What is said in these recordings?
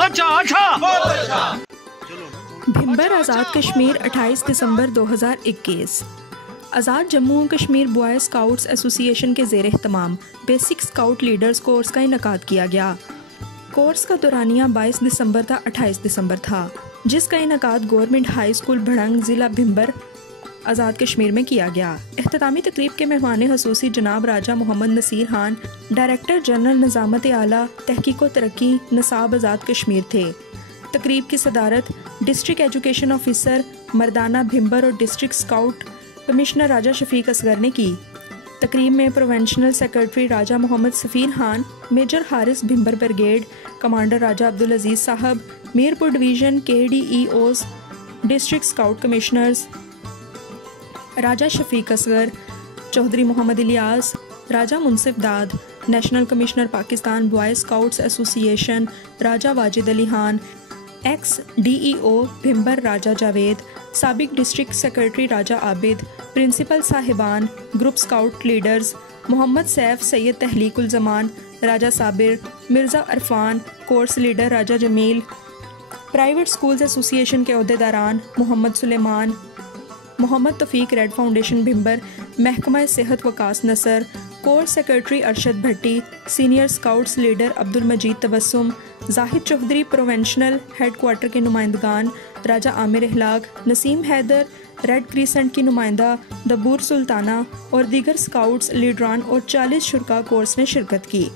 अच्छा अच्छा, बहुत अच्छा। भिंबर आज़ाद कश्मीर 28 दिसंबर 2021। आज़ाद जम्मू और कश्मीर बॉय स्काउट्स एसोसिएशन के ज़ेर एहतमाम बेसिक स्काउट लीडर्स कोर्स का इनकाद किया गया। कोर्स का दौरानिया 22 दिसंबर था 28 दिसंबर था, जिसका इनकाद गवर्नमेंट हाई स्कूल भड़ंग ज़िला भिंबर आज़ाद कश्मीर में किया गया। इख्तितामी तकरीब के मेहमान खसूसी जनाब राजा मोहम्मद नसीर खान, डायरेक्टर जनरल निज़ामत आला तहकीक व तरक्की नसाब आज़ाद कश्मीर थे। तकरीब की सदारत डिस्ट्रिक्ट एजुकेशन ऑफिसर मर्दाना भिंबर और district scout commissioner Raja Shafiq Asghar ने की। तकरीब में provincial secretary Raja Mohammad Safeer Khan, major Haris Bhimber brigade commander Raja Abdul Aziz sahab, Mirpur division KDEOs, district scout commissioners Raja Shafiq Asghar, Chaudhry Mohammad Ilyas, Raja Munsif Dad, national commissioner Pakistan boy scouts association Raja Wajid Ali Khan, ex DEO Bhimber Raja Javed, साबिक district secretary Raja Abid, principal साहिबान, group scout leaders Mohammad Saif Syed Tahleequl Zaman, Raja Sabir, Mirza Arfan, course leader Raja Jamil, private schools association के अहदेदारान Mohammad Suleman, Mohammad Taufiq red foundation Bhimber, महकमा सेहत Waqas Nasar, course secretary Arshad Bhatti, senior scouts leader Abdul Majeed Tabassum, Zahid Chaudhry provincial head quarter के नुमाइंदगान Raja Aamir Ikhlaq, Naseem Haider red crescent की नुमाइंदा दबूर सुल्ताना और दीगर स्काउट्स लीडरान और 40 शुरका कोर्स ने शिरकत की।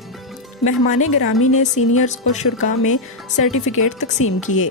मेहमान गिरामी ने सीनियर्स और शुरका में सर्टिफिकेट तकसीम किए।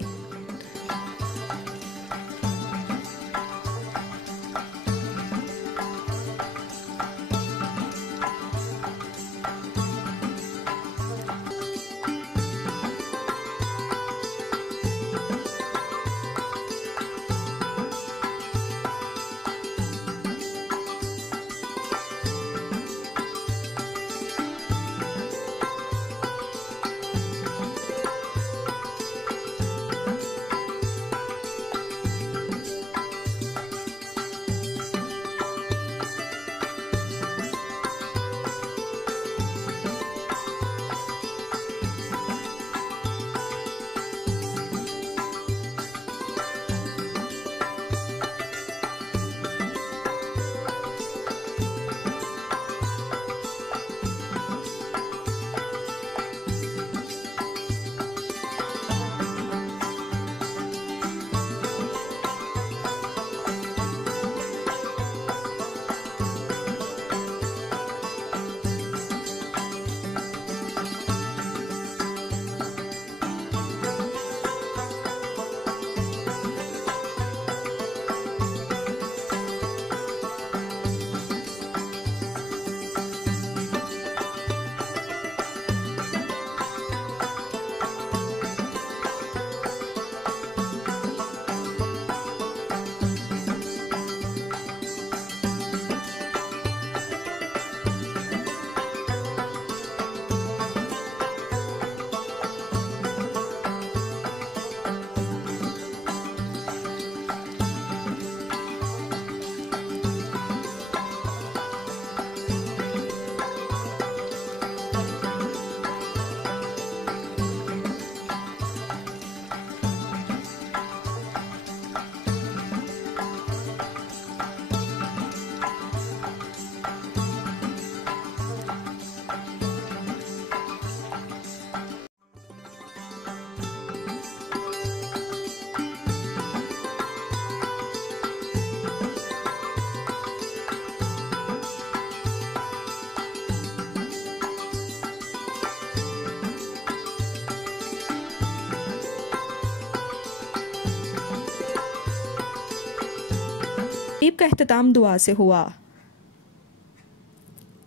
तकरीब का अख्तिताम दुआ से हुआ।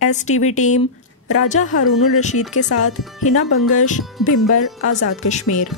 STV टीम राजा हारूनुर रशीद के साथ हिना बंगश, भिंबर, आज़ाद कश्मीर।